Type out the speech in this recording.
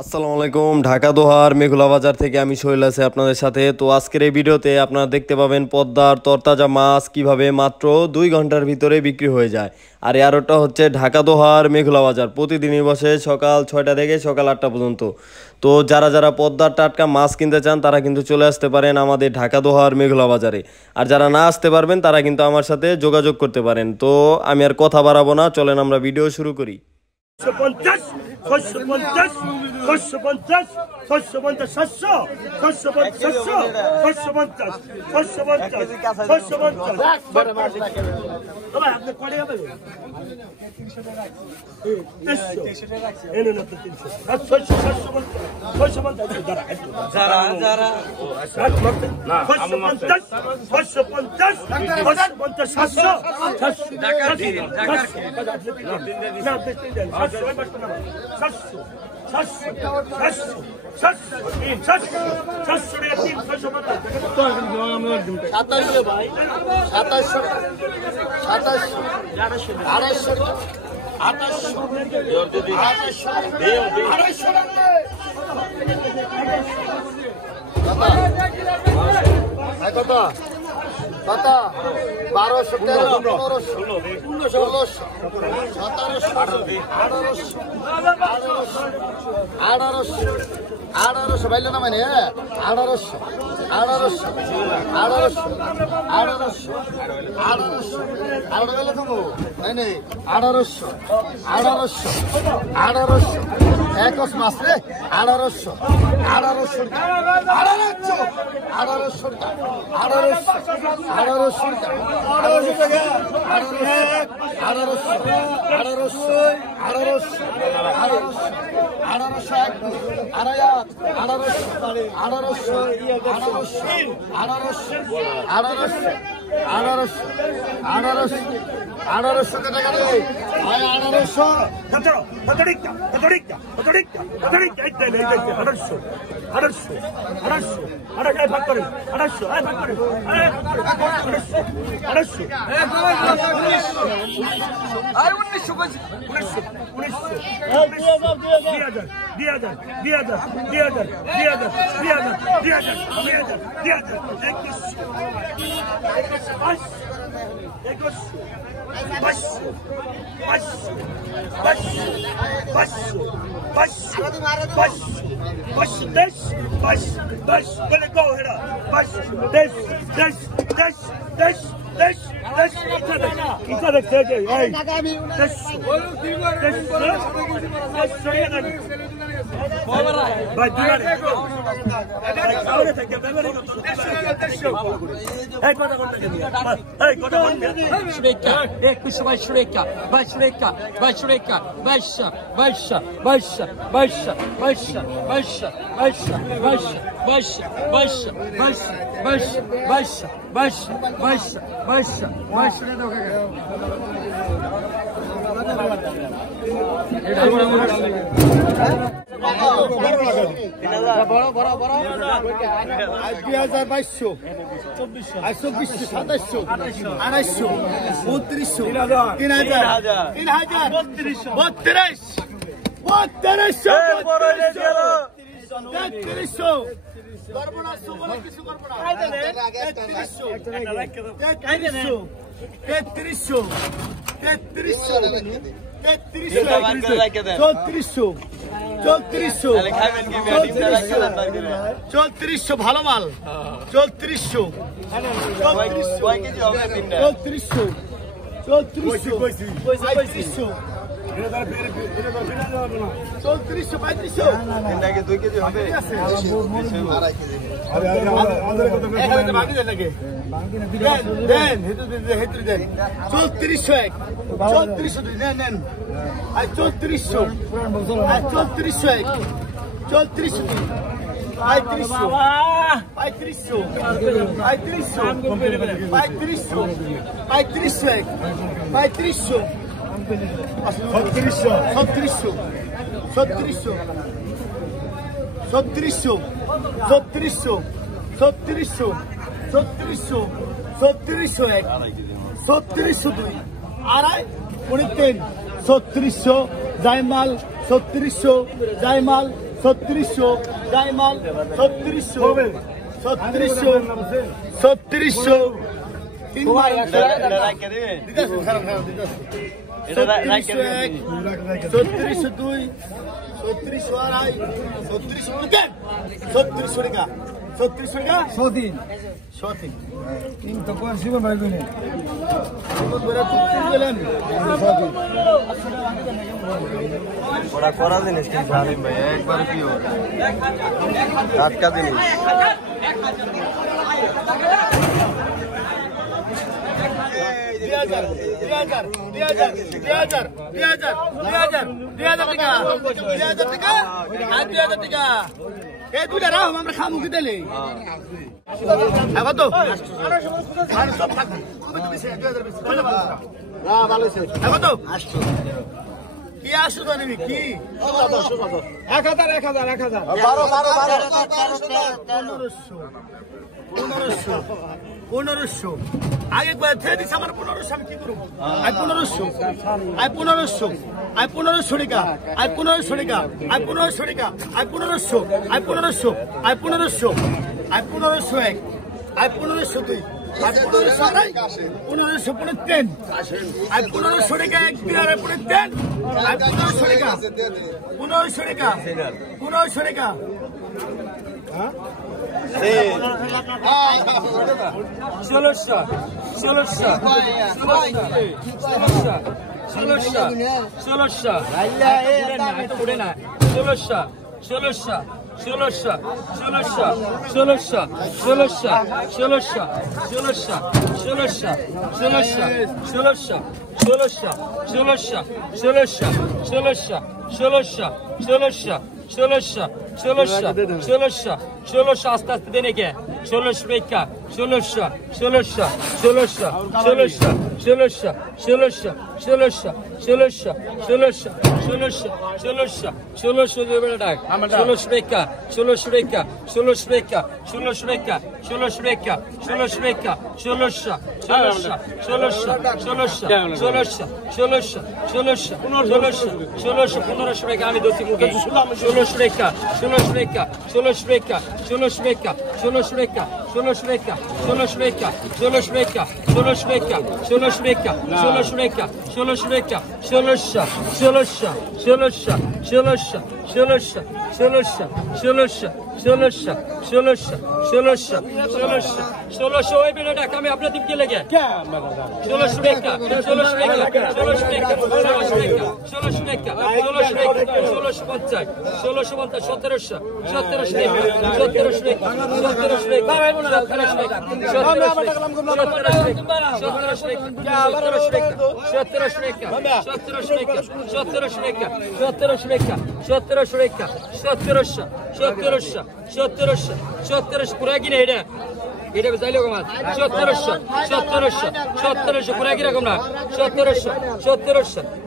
আসসালামু আলাইকুম। ঢাকা দোহার মেঘলা বাজার থেকে আমি সোহেল আছি আপনাদের সাথে। তো আজকের এই ভিডিওতে আপনারা দেখতে পাবেন পদ্মার তরতাজা মাছ কিভাবে মাত্র 2 ঘন্টার ভিতরে বিক্রি হয়ে যায়। আর আরোটা হচ্ছে ঢাকা দোহার মেঘলা বাজার, প্রতিদিনই বসে সকাল 6টা থেকে সকাল 8টা পর্যন্ত। তো যারা পদ্মার টাটকা মাছ কিনতে চান তারা কিন্তু চলে আসতে পারেন আমাদের ঢাকা দোহার মেঘলা বাজারে। আর যারা না আসতে পারবেন তারা কিন্তু আমার সাথে যোগাযোগ করতে পারেন। তো আমি আর কথা বাড়াবো না, চলেন আমরা ভিডিও শুরু করি। 650, 650, 650, 650, 700, 650, 650, 650, 650. Давай, আপনি কয়টা হবে? 300. এনে না 300. 650, 650 যারা 650, 650, 700, টাকা দিন, টাকা না বেশি 1800 বাইলে না মানে 1800 বেলে তুমি নাই 1800 একশ মাস রে 1800 ভালো মাল 3400 3600 জায়মাল 3600 জায়মাল 3600 ডাইমাল 3600 3600 তিন ভাই 3602 36 আড়াই 36 টাকা 36 টাকা 103 কিন্তু কোন জীবন ভাই গুনে ওরা করা জিনিস কিন্তু হালিম ভাই একবার কি ওর টাটকা জিনিস আমরা খামু কি দিলে কত কত কি আসো তো নিবি কি 1000 1500 আগে ছেড়ে দিচ্ছে আমার 1500 আমি কি করবো আই 1500 টাকা আই 1500 টাকা আই 1500 টাকা আই 1500 আই 1500 আই 1500 আই 1500 এক আই 1500 দুই আই 1500 আড়াই 1500 পনে 10 আই 1500 টাকা এক দুই আড়াই পনে 10 আই 1500 টাকা 1500 টাকা 1500 টাকা আস্তে আস্তে দেনে কে 1600 রেখা আমি দোষী মুখে 1600 রেখা 1600 রেখা 1600 রেখা 1600 রেখা 1600 রেখা 1600 রেখা 1600 রেখা 1600 রেখা 1600 রেখা 1600 রেখা 1600 রেখা 1600 রেখা 1600 ওই বেটা আমি আপনার দিকে লেগে 1600 রেখা 1600 রেখা 1600 রেখা 1600 রেখা 1600 রেখা 1600 রেখা 1650 1650 1700 1700 রেখা 1700 রেখা 1700 রেখা 1700 পুরা কিনে এটা এটা চাইলে কমাত 1700 পুরা কি রকম না 1700 1800